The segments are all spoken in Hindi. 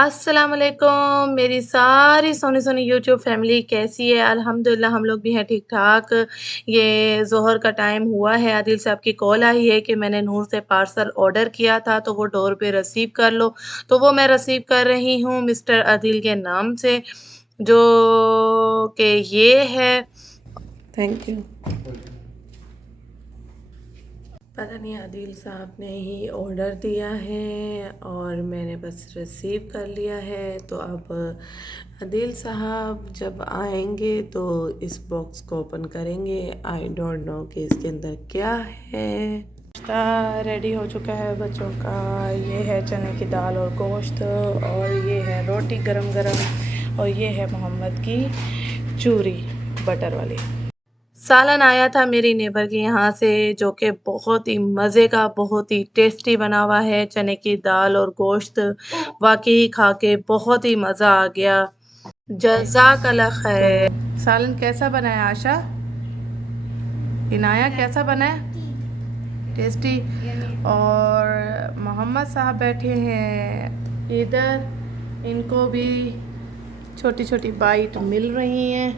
अस्सलाम वालेकुम मेरी सारी सोनी सोनी यूट्यूब फैमिली कैसी है? अल्हम्दुलिल्लाह हम लोग भी हैं ठीक-ठाक। ये ज़ोहर का टाइम हुआ है, आदिल साहब की कॉल आई है कि मैंने नूर से पार्सल ऑर्डर किया था तो वो डोर पे रिसीव कर लो। तो वो मैं रिसीव कर रही हूँ मिस्टर आदिल के नाम से जो कि ये है। Thank you. पता नहीं आदिल साहब ने ही ऑर्डर दिया है और मैंने बस रिसीव कर लिया है। तो अब आदिल साहब जब आएंगे तो इस बॉक्स को ओपन करेंगे। आई डोंट नो कि इसके अंदर क्या है। नाश्ता रेडी हो चुका है बच्चों का। ये है चने की दाल और गोश्त और ये है रोटी गरम गरम और ये है मोहम्मद की चूरी बटर वाली। सालन आया था मेरी नेबर के यहाँ से जो कि बहुत ही मज़े का, बहुत ही टेस्टी बना हुआ है। चने की दाल और गोश्त वाक़ई खा के बहुत ही मज़ा आ गया। जज़ाकल्लाह खैर। सालन कैसा बना है आशा? इनाया कैसा बना है? टेस्टी। और मोहम्मद साहब बैठे हैं इधर, इनको भी छोटी छोटी बाइट मिल रही हैं।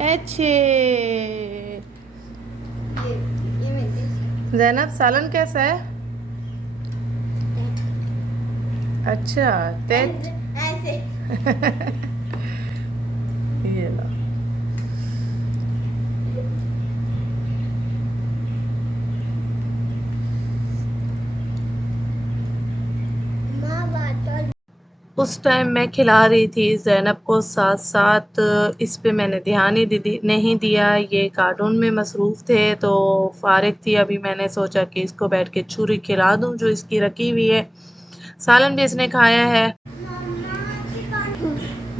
अच्छे ज़ैनब सालन कैसा है? अच्छा तेज ये लो। उस टाइम मैं खिला रही थी ज़ैनब को साथ साथ, इस पे मैंने ध्यान ही नहीं दिया। ये कार्टून में मसरूफ़ थे तो फ़ारिग थी। अभी मैंने सोचा कि इसको बैठ के चूरी खिला दूँ जो इसकी रखी हुई है। सालन भी इसने खाया है।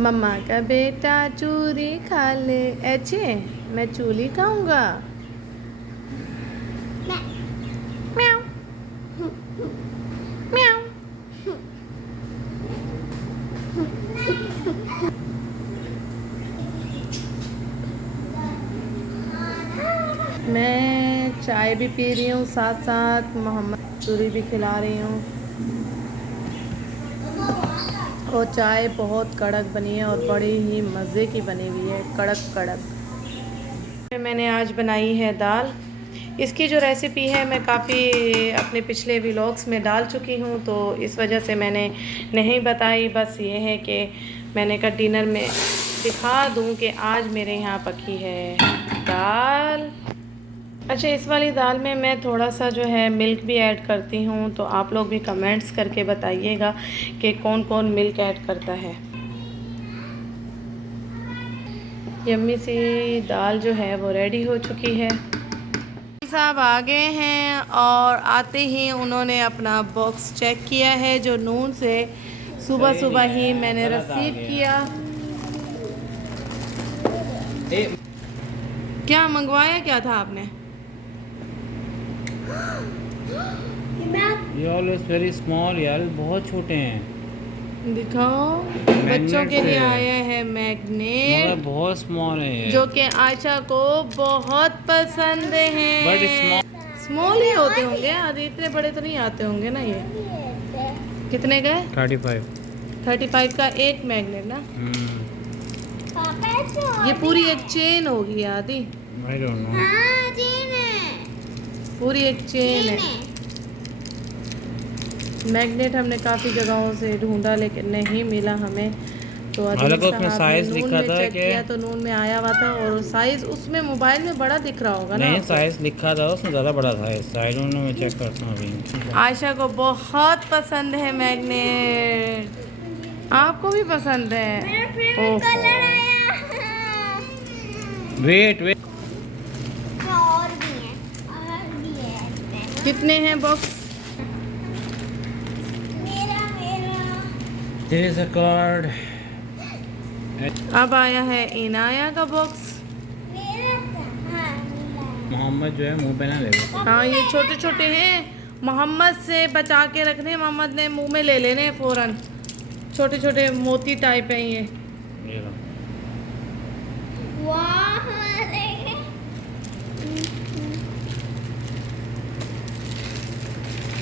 मम्मा का बेटा चूरी खा ले। अच्छे मैं चूरी खाऊंगा। म्याऊ म्याऊ। मैं चाय भी पी रही हूँ साथ साथ मोहम्मद चूरी भी खिला रही हूँ। और चाय बहुत कड़क बनी है और बड़ी ही मज़े की बनी हुई है, कड़क कड़क। मैंने आज बनाई है दाल। इसकी जो रेसिपी है मैं काफ़ी अपने पिछले व्लॉग्स में डाल चुकी हूँ तो इस वजह से मैंने नहीं बताई। बस ये है कि मैंने कहा डिनर में दिखा दूँ कि आज मेरे यहाँ पकी है दाल। अच्छा इस वाली दाल में मैं थोड़ा सा जो है मिल्क भी ऐड करती हूँ तो आप लोग भी कमेंट्स करके बताइएगा कि कौन कौन मिल्क ऐड करता है। यम्मी सी दाल जो है वो रेडी हो चुकी है। साहब आ गए हैं और आते ही उन्होंने अपना बॉक्स चेक किया है जो नून से सुबह सुबह ही मैंने रिसीव किया। क्या मंगवाया क्या था आपने? ये ऑलवेज वेरी स्मॉल यार, बहुत छोटे हैं। दिखाओ। बच्चों के लिए आया है मैग्नेट, बहुत स्मॉल है जो कि आयशा को बहुत पसंद है। बट स्मॉल ही होते होंगे, आदि इतने बड़े तो नहीं आते होंगे ना। ये कितने का है? 35 का एक मैग्नेट ना। ये पूरी एक चेन होगी आदि। I don't know. पूरी एक चेन है। मैग्नेट हमने काफ़ी जगहों से ढूंढा लेकिन नहीं मिला हमें। तो उसमें साइज लिखा था चेक किया तो नून में आया हुआ था और साइज उसमें मोबाइल में बड़ा दिख रहा होगा ना। नहीं साइज लिखा था उसमें, ज़्यादा बड़ा था साइज। मैं चेक करता हूँ अभी। आयशा को बहुत पसंद है मैग्नेट, आपको भी पसंद है? वेट वेट, और भी है। कितने हैं box? There is a card. अब आया है इनाया का बॉक्स। मोहम्मद जो है मुंह पे ना ले। हाँ ये छोटे छोटे हैं, मोहम्मद से बचा के रखने। मोहम्मद ने मुंह में ले लेने फ़ौरन। छोटे छोटे मोती टाइप हैं ये।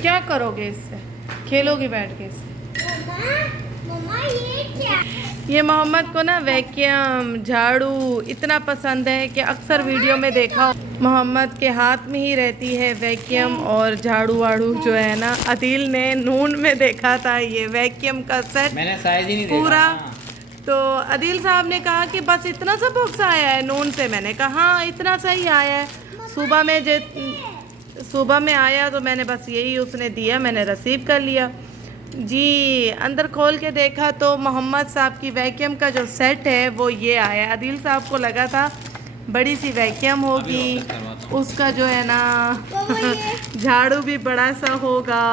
क्या करोगे इससे? खेलोगी बैठ के इससे? मम्मा ये क्या? ये मोहम्मद को ना वैक्यूम झाड़ू इतना पसंद है कि अक्सर वीडियो में देखा मोहम्मद के हाथ में ही रहती है वैक्यूम और झाड़ू वाड़ू जो है ना। अदील ने नून में देखा था ये वैक्यूम का सेट मैंने साइज ही नहीं देखा पूरा। ना। तो अदील साहब ने कहा कि बस इतना सा बॉक्स आया है नून से। मैंने कहा हाँ इतना सा ही आया है। सुबह में आया तो मैंने बस यही उसने दिया, मैंने रिसीव कर लिया जी। अंदर खोल के देखा तो मोहम्मद साहब की वैक्यूम का जो सेट है वो ये आया। अदील साहब को लगा था बड़ी सी वैक्यूम होगी, उसका जो है ना झाड़ू भी बड़ा सा होगा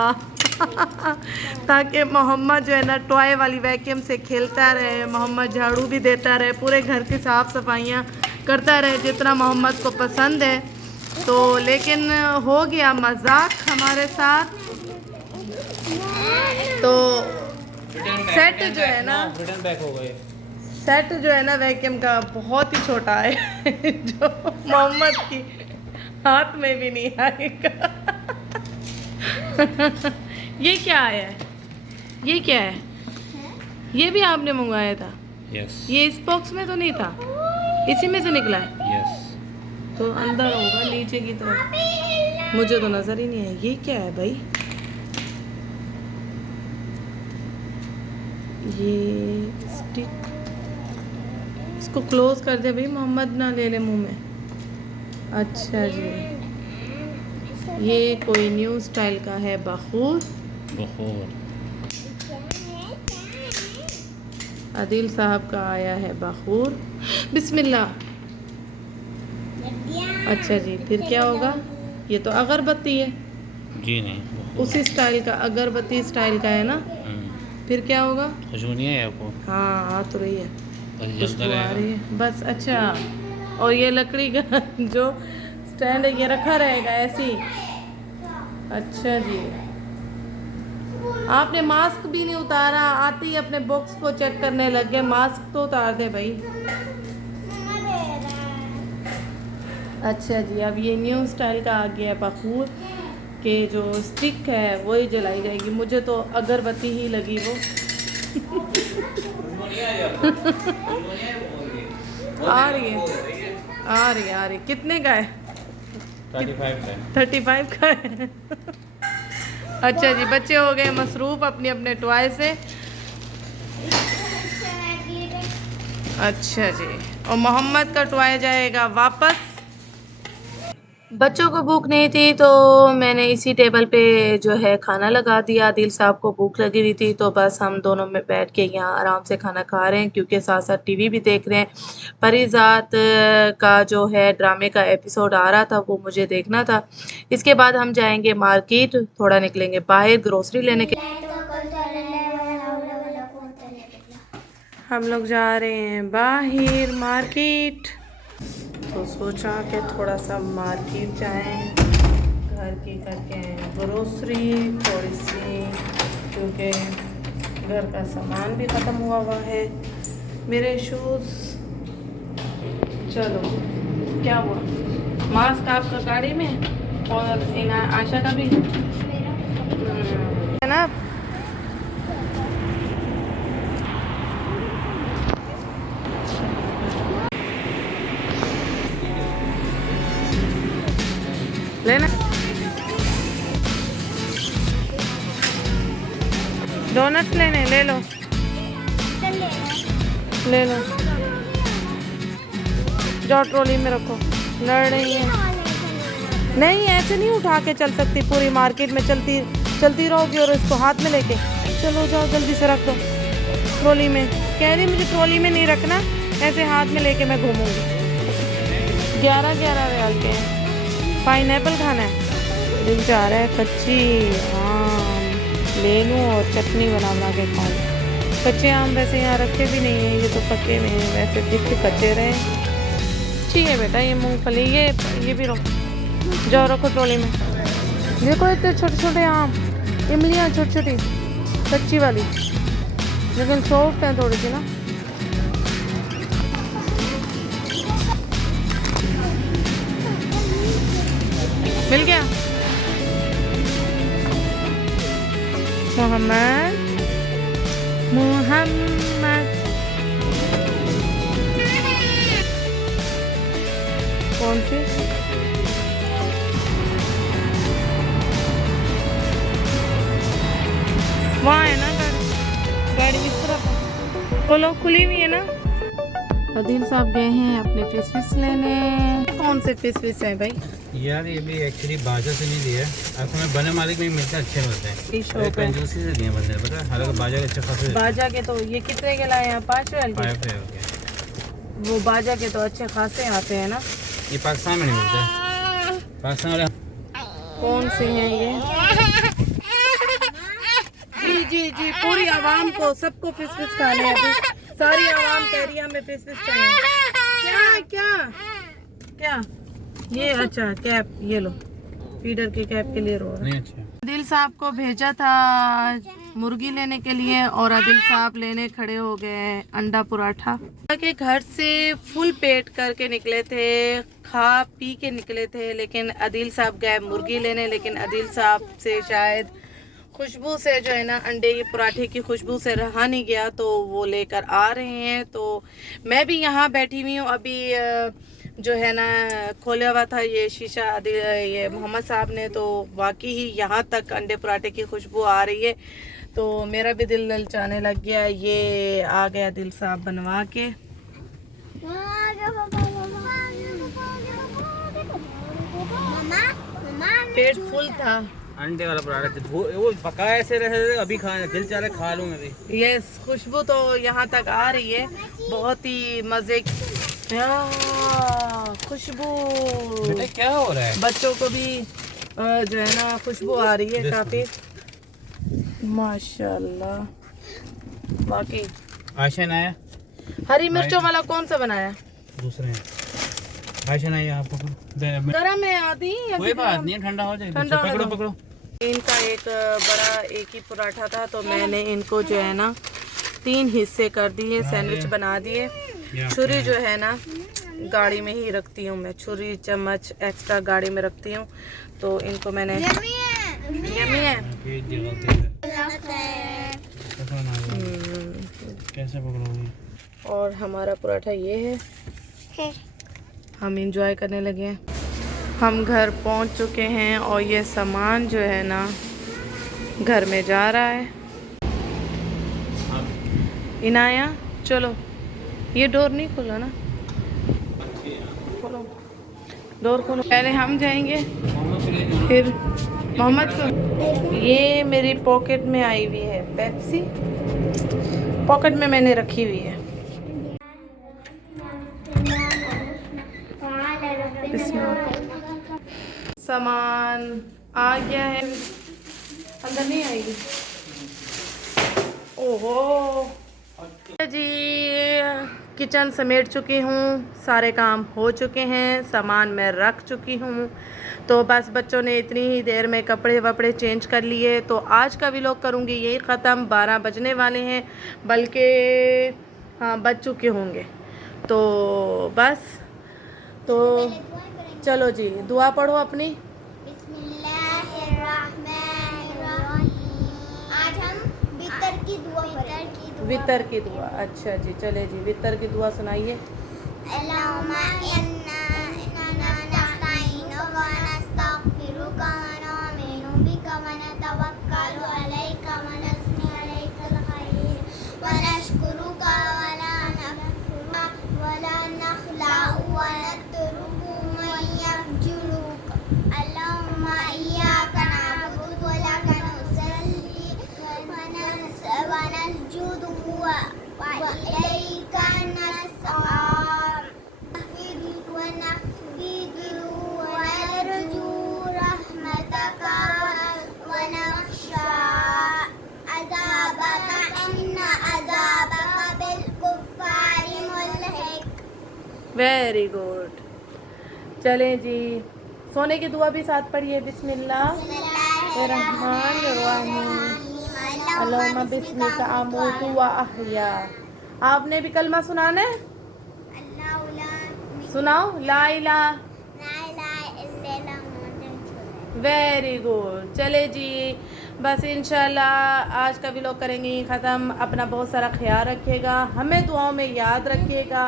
ताकि मोहम्मद जो है ना टॉय वाली वैक्यूम से खेलता रहे, मोहम्मद झाड़ू भी देता रहे, पूरे घर की साफ़ सफाइयाँ करता रहे जितना मोहम्मद को पसंद है। तो लेकिन हो गया मजाक हमारे साथ। तो सेट जो है ना रिटर्न बैक हो गए। सेट जो है ना वैक्यूम का बहुत ही छोटा है जो मोहम्मद की हाथ में भी नहीं आएगा ये क्या आया है? ये क्या है? ये भी आपने मंगवाया था? यस ये इस बॉक्स में तो नहीं था, इसी में से निकला है। यस। तो अंदर होगा नीचे की तरफ, मुझे तो नजर ही नहीं है। ये क्या है भाई? ये स्टिक, इसको क्लोज कर दे भाई, मोहम्मद ना ले ले मुंह में। अच्छा जी, ये कोई न्यू स्टाइल का है बखूर। आदिल साहब का आया है बखूर। बिस्मिल्लाह। अच्छा जी, फिर क्या होगा? ये तो अगरबत्ती है जी नहीं, उसी स्टाइल का, अगरबत्ती स्टाइल का है ना। फिर क्या होगा? खुशबू नहीं है आपको? हाँ आ तो रही है, बस जलता खुशबू आ रही रहेगा। है बस। अच्छा, और ये लकड़ी का जो स्टैंड है ये रखा रहेगा ऐसे ही। अच्छा जी, आपने मास्क भी नहीं उतारा, आते ही अपने बॉक्स को चेक करने लग गए। मास्क तो उतार दे भाई। अच्छा जी, अब ये न्यू स्टाइल का आ गया है बखूर के जो स्टिक है वही जलाई जाएगी। मुझे तो अगरबत्ती ही लगी वो आ रही है आ रही है आ रही। कितने का है? 35 का है अच्छा जी, बच्चे हो गए मसरूफ़ अपने अपने टॉय से। अच्छा जी, और मोहम्मद का टॉय जाएगा वापस। बच्चों को भूख नहीं थी तो मैंने इसी टेबल पे जो है खाना लगा दिया। आदिल साहब को भूख लगी हुई थी तो बस हम दोनों में बैठ के यहाँ आराम से खाना खा रहे हैं, क्योंकि साथ साथ टीवी भी देख रहे हैं। परिजात का जो है ड्रामे का एपिसोड आ रहा था वो मुझे देखना था। इसके बाद हम जाएंगे मार्केट, थोड़ा निकलेंगे बाहर ग्रोसरी लेने के। हम लोग जा रहे हैं बाहर मार्केट, तो सोचा कि थोड़ा सा मार्केट जाएं, घर की करके ग्रोसरी थोड़ी सी, क्योंकि घर का सामान भी ख़त्म हुआ है। मेरे शूज़, चलो क्या हुआ? मास्क आपका गाड़ी में और इन आशा का भी है ना। लेना डोनट्स लेने, ले लो ले लो, जाओ ट्रॉली में रखो। लड़ रही है नहीं, ऐसे नहीं उठा के चल सकती, पूरी मार्केट में चलती रहोगी और इसको हाथ में लेके। चलो जाओ जल्दी से रख दो ट्रॉली में। कह रही मुझे ट्रॉली में नहीं रखना, ऐसे हाथ में लेके मैं घूमूंगी। 11 रियाल के हैं। पाइनएप्पल खाना है, दिल चाह रहा है कच्ची आम ले लूँ और चटनी बना के खाऊँ। कच्चे आम वैसे यहाँ रखे भी नहीं हैं, ये तो पके में हैं, वैसे दिख के कच्चे रहे। ठीक है बेटा, ये मूंगफली ये भी रखो, जाओ रखो ट्रॉली में। देखो इतने छोटे छोटे आम, इमलियाँ छोटी छोटी कच्ची वाली, लेकिन सॉफ्ट हैं थोड़ी सी ना। मिल गया मोहम्मद, मोहम्मद। कौन सी? वहाँ है ना गाड़ी इस तरफ। बोलो, खुली हुई है ना। आदिल साहब गए हैं अपने फिश लेने। कौन से फिश हैं भाई? यार ये भी एक्चुअली बाजा से नहीं दिया, असल में बने मालिक में मिलते अच्छे मिलते हैं, कंजूसी से दिए बंदे ने, पता है। हालांकि बाजा के अच्छे खासे बाजा के तो ये कितने के लाए हैं? 5 रियाल के। 5 रुपये। वो बाजा के तो अच्छे खासे आते हैं ना। ये पाकिस्तान में नहीं मिलते, पाकिस्तान वाले। कौन से हैं ये? जी जी जी, पूरी आवाम को, सबको फिश खाने हैं अभी। सारी आवाम कह रही है हमें फिश चाहिए। क्या क्या क्या? ये अच्छा कैप, ये लो, फीडर के कैप के लिए रो रहा है। नहीं अच्छा। आदिल साहब को भेजा था मुर्गी लेने के लिए और आदिल साहब लेने खड़े हो गए अंडा पराठा के। घर से फुल पेट करके निकले थे, खा पी के निकले थे, लेकिन आदिल साहब गए मुर्गी लेने। लेकिन आदिल साहब से शायद खुशबू से जो है ना, अंडे की पराठे की खुशबू से रहा नहीं गया, तो वो लेकर आ रहे हैं। तो मैं भी यहाँ बैठी हुई हूँ अभी। जो है ना, खोला हुआ था ये शीशा ये मोहम्मद साहब ने, तो वाकई ही यहाँ तक अंडे पराठे की खुशबू आ रही है। तो मेरा भी दिल ललचाने लग गया। ये आ गया दिल साहब बनवा के। पेट फुल था। अंडे वाला पराठा वो पकाया ऐसे रहे, अभी खाने दिल चाह रहा खा लूं मैं भी। यस, खुशबू तो यहाँ तक आ रही है, बहुत ही मजे की खुशबू। बेटा क्या हो रहा है? बच्चों को भी जो है ना खुशबू आ रही है काफी, माशाल्लाह। बाकी आयशा ने आया। हरी मिर्चों वाला कौन सा बनाया? दूसरे हैं। आयशा ने आया आपको गरम है आदि, कोई बात नहीं, ठंडा हो जाएगा। पकड़ो पकड़ो। इनका एक बड़ा एक ही पराठा था, तो मैंने इनको जो है ना 3 हिस्से कर दिए, सैंडविच बना दिए। छुरी जो है ना गाड़ी में ही रखती हूँ मैं, छुरी चम्मच एक्स्ट्रा गाड़ी में रखती हूँ। तो इनको मैंने यम्मी है। कैसे पकड़ोगे? और हमारा पराठा ये है। हम इंजॉय करने लगे हैं। हम घर पहुंच चुके हैं और ये सामान जो है ना घर में जा रहा है। इनाया चलो, ये डोर नहीं खुला ना, खोलो डोर खोलो। पहले हम जाएंगे फिर मोहम्मद को। ये मेरी पॉकेट में आई हुई है पेप्सी, पॉकेट में मैंने रखी हुई है। सामान आ गया है, अंदर नहीं आएगी। ओहो जी, किचन समेट चुकी हूँ, सारे काम हो चुके हैं, सामान मैं रख चुकी हूँ। तो बस बच्चों ने इतनी ही देर में कपड़े वपड़े चेंज कर लिए। तो आज का व्लॉग करूँगी यही ख़त्म। 12 बजने वाले हैं, बल्कि हाँ बज चुके होंगे। तो बस, तो चलो जी दुआ पढ़ो अपनी। आज हम वितर की दुआ पढ़ेंगे। वितर की दुआ, अच्छा जी, चले जी वितर की दुआ सुनाइए। Very good. चलें जी, सोने की दुआ भी साथ पढ़िए। बिस्मिल्लाहिर्रहमानिर्रहीम अल्लाहुम्मा बिस्मिका अमूतु व अहया। आपने भी कलमा सुनाना है? सुनाओ, ला इलाहा। Very good. चले जी, बस इंशाल्लाह आज का व्लॉग करेंगे ही ख़त्म। अपना बहुत सारा ख्याल रखिएगा, हमें दुआओं में याद रखिएगा।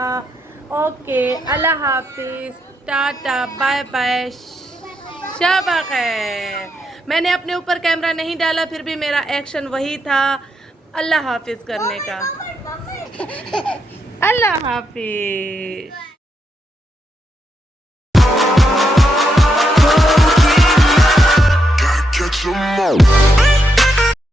ओके, अल्लाह हाफिज़, टाटा, बाय बाय, शब खैर। मैंने अपने ऊपर कैमरा नहीं डाला, फिर भी मेरा एक्शन वही था अल्लाह हाफिज़ करने का। अल्लाह हाफिज़।